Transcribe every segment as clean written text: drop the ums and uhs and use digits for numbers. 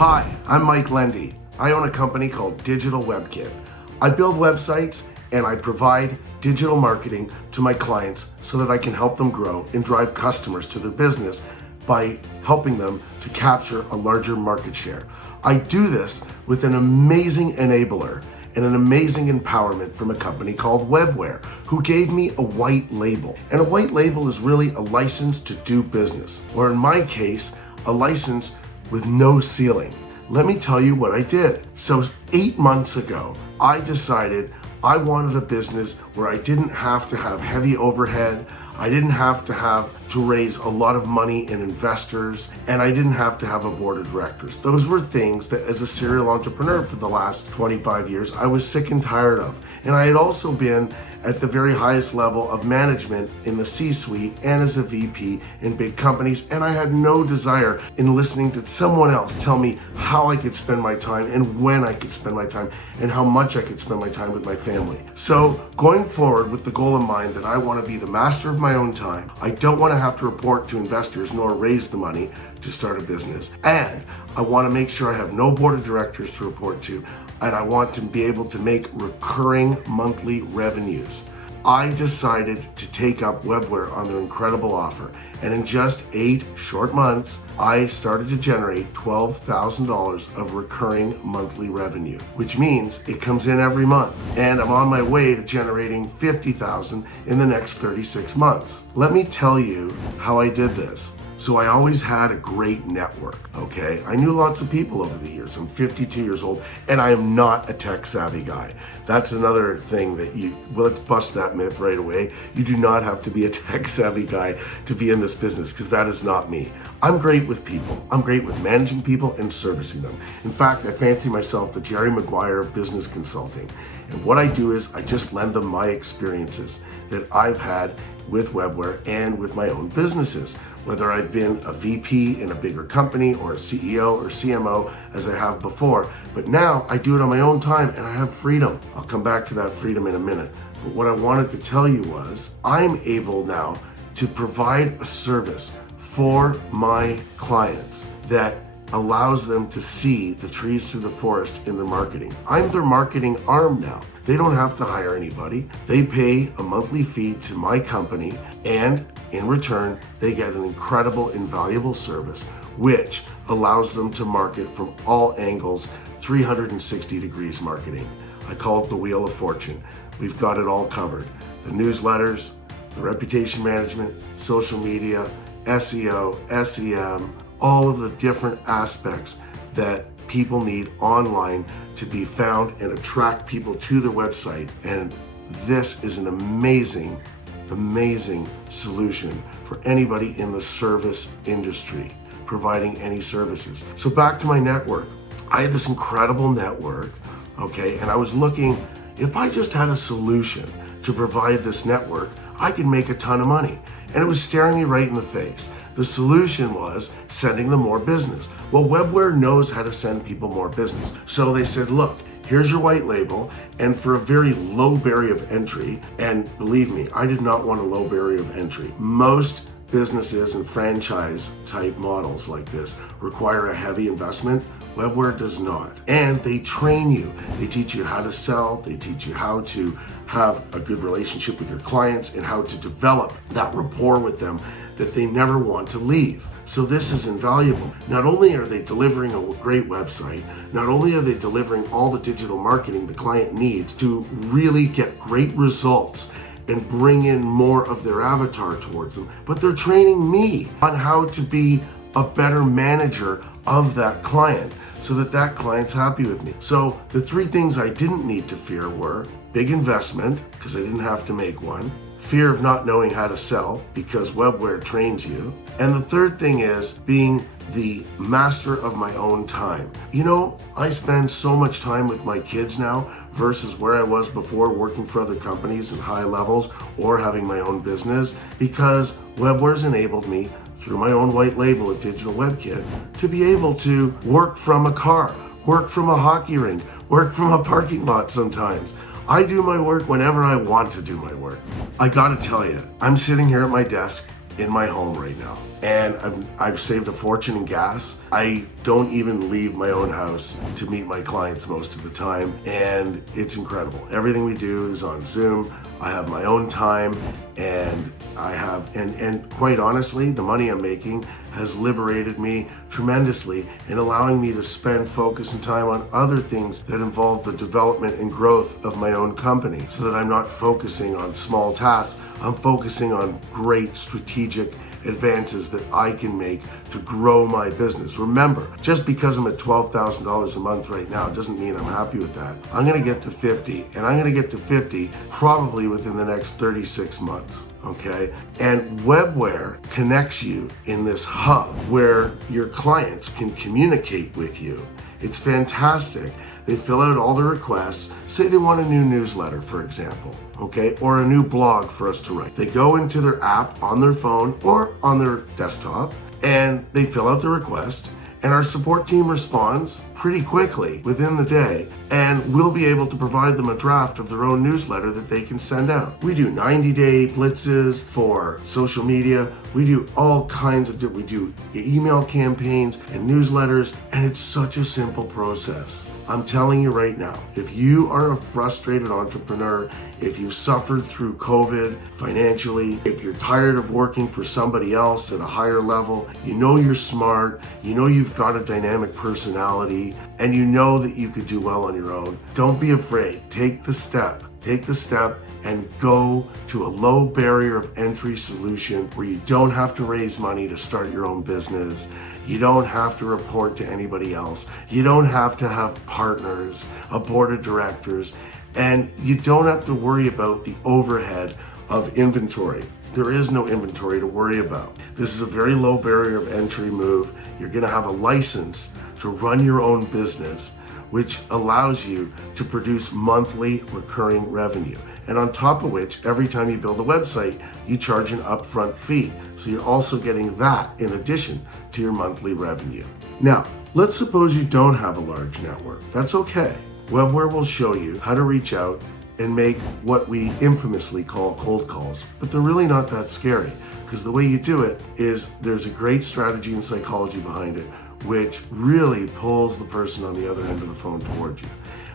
Hi, I'm Mike Lende. I own a company called Digital WebKit. I build websites and I provide digital marketing to my clients so that I can help them grow and drive customers to their business by helping them to capture a larger market share. I do this with an amazing enabler and an amazing empowerment from a company called Webware, who gave me a white label. And a white label is really a license to do business, or in my case, a license with no ceiling. Let me tell you what I did. So 8 months ago, I decided I wanted a business where I didn't have to have heavy overhead, I didn't have to raise a lot of money in investors, and I didn't have to have a board of directors. Those were things that as a serial entrepreneur for the last 25 years, I was sick and tired of. And I had also been at the very highest level of management in the C-suite and as a VP in big companies, and I had no desire in listening to someone else tell me how I could spend my time and when I could spend my time and how much I could spend my time with my family. So going forward with the goal in mind that I want to be the master of my own time, I don't want to have to report to investors nor raise the money to start a business, and I want to make sure I have no board of directors to report to, and I want to be able to make recurring monthly revenues. I decided to take up Webware on their incredible offer, and in just 8 short months, I started to generate $12,000 of recurring monthly revenue, which means it comes in every month, and I'm on my way to generating $50,000 in the next 36 months. Let me tell you how I did this. So I always had a great network, okay? I knew lots of people over the years. I'm 52 years old, and I am not a tech-savvy guy. That's another thing that let's bust that myth right away. You do not have to be a tech-savvy guy to be in this business, because that is not me. I'm great with people. I'm great with managing people and servicing them. In fact, I fancy myself the Jerry Maguire of business consulting. And what I do is I just lend them my experiences that I've had with Webware and with my own businesses, whether I've been a VP in a bigger company or a CEO or CMO as I have before. But now I do it on my own time and I have freedom. I'll come back to that freedom in a minute. But what I wanted to tell you was I'm able now to provide a service for my clients that allows them to see the trees through the forest in their marketing. I'm their marketing arm now. They don't have to hire anybody. They pay a monthly fee to my company, and in return, they get an incredible, invaluable service, which allows them to market from all angles, 360 degrees marketing. I call it the Wheel of Fortune. We've got it all covered. The newsletters, the reputation management, social media, SEO, SEM, all of the different aspects that people need online to be found and attract people to their website. And this is an amazing solution for anybody in the service industry, providing any services. So back to my network. I had this incredible network, okay, and I was looking, if I just had a solution to provide this network, I could make a ton of money. And it was staring me right in the face. The solution was sending them more business. Well, Webware knows how to send people more business. So they said, look, here's your white label, and for a very low barrier of entry, and believe me, I did not want a low barrier of entry. Most businesses and franchise type models like this require a heavy investment. Webware does not. And they train you. They teach you how to sell. They teach you how to have a good relationship with your clients and how to develop that rapport with them that they never want to leave. So this is invaluable. Not only are they delivering a great website, not only are they delivering all the digital marketing the client needs to really get great results and bring in more of their avatar towards them, but they're training me on how to be a better manager of that client so that that client's happy with me. So the 3 things I didn't need to fear were big investment, because I didn't have to make one, fear of not knowing how to sell, because Webware trains you, and the 3rd thing is being the master of my own time. You know, I spend so much time with my kids now versus where I was before, working for other companies at high levels or having my own business, because Webware's enabled me through my own white label at Digital WebKit to be able to work from a car, work from a hockey rink, work from a parking lot sometimes. I do my work whenever I want to do my work. I gotta tell you, I'm sitting here at my desk in my home right now. And I've saved a fortune in gas. I don't even leave my own house to meet my clients most of the time, and it's incredible. Everything we do is on Zoom. I have my own time, and and quite honestly, the money I'm making has liberated me tremendously in allowing me to spend focus and time on other things that involve the development and growth of my own company, so that I'm not focusing on small tasks. I'm focusing on great strategic advances that I can make to grow my business. Remember, just because I'm at $12,000 a month right now doesn't mean I'm happy with that. I'm gonna get to 50, and I'm gonna get to 50 probably within the next 36 months, okay? And Webware connects you in this hub where your clients can communicate with you. It's fantastic. They fill out all the requests. Say they want a new newsletter, for example, okay, or a new blog for us to write. They go into their app on their phone or on their desktop, and they fill out the request, and our support team responds pretty quickly within the day, and we'll be able to provide them a draft of their own newsletter that they can send out. We do 90-day blitzes for social media. We do all kinds of we do email campaigns and newsletters, and it's such a simple process. I'm telling you right now, if you are a frustrated entrepreneur, if you've suffered through COVID financially, if you're tired of working for somebody else at a higher level, you know you're smart, you know you've got a dynamic personality, and you know that you could do well on your own, don't be afraid. Take the step. Take the step and go to a low barrier of entry solution where you don't have to raise money to start your own business. You don't have to report to anybody else. You don't have to have partners, a board of directors, and you don't have to worry about the overhead of inventory. There is no inventory to worry about. This is a very low barrier of entry move. You're gonna have a license to run your own business, which allows you to produce monthly recurring revenue. And on top of which, every time you build a website, you charge an upfront fee. So you're also getting that in addition to your monthly revenue. Now, let's suppose you don't have a large network. That's okay. Webware will show you how to reach out and make what we infamously call cold calls. But they're really not that scary, because the way you do it is there's a great strategy and psychology behind it, which really pulls the person on the other end of the phone towards you.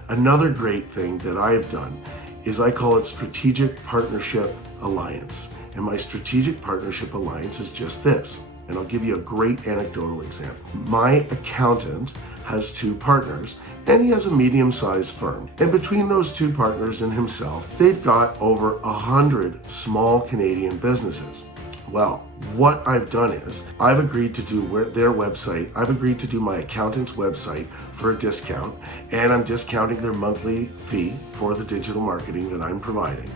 Another great thing that I've done is I call it Strategic Partnership Alliance. And my Strategic Partnership Alliance is just this. And I'll give you a great anecdotal example. My accountant has two partners, and he has a medium-sized firm. And between those two partners and himself, they've got over 100 small Canadian businesses. Well, what I've done is I've agreed to do their website. I've agreed to do my accountant's website for a discount, and I'm discounting their monthly fee for the digital marketing that I'm providing.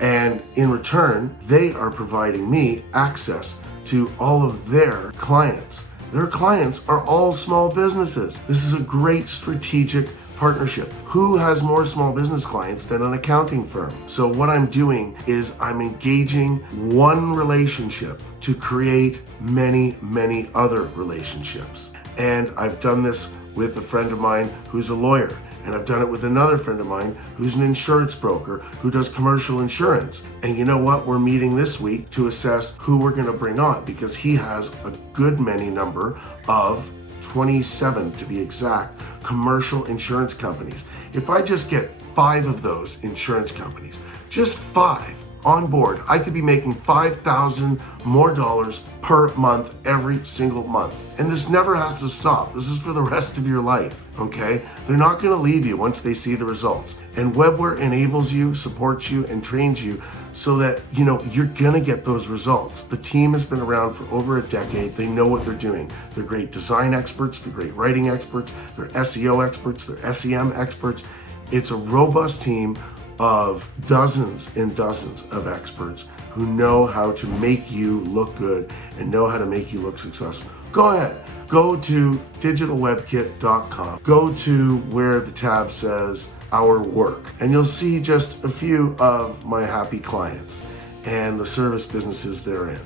And in return, they are providing me access to all of their clients. Their clients are all small businesses. This is a great strategic partnership. Who has more small business clients than an accounting firm? So what I'm doing is I'm engaging one relationship to create many, many other relationships. And I've done this with a friend of mine who's a lawyer. And I've done it with another friend of mine who's an insurance broker who does commercial insurance. And you know what? We're meeting this week to assess who we're going to bring on, because he has a good many number of 27 to be exact, commercial insurance companies. If I just get 5 of those insurance companies, just 5 on board, I could be making $5,000 more per month every single month. And this never has to stop. This is for the rest of your life, okay? They're not gonna leave you once they see the results. And Webware enables you, supports you, and trains you so that, you're gonna get those results. The team has been around for over a decade. They know what they're doing. They're great design experts, they're great writing experts, they're SEO experts, they're SEM experts. It's a robust team of dozens and dozens of experts who know how to make you look good and know how to make you look successful. Go ahead, go to digitalwebkit.com, go to where the tab says Our Work, and you'll see just a few of my happy clients and the service businesses they're in.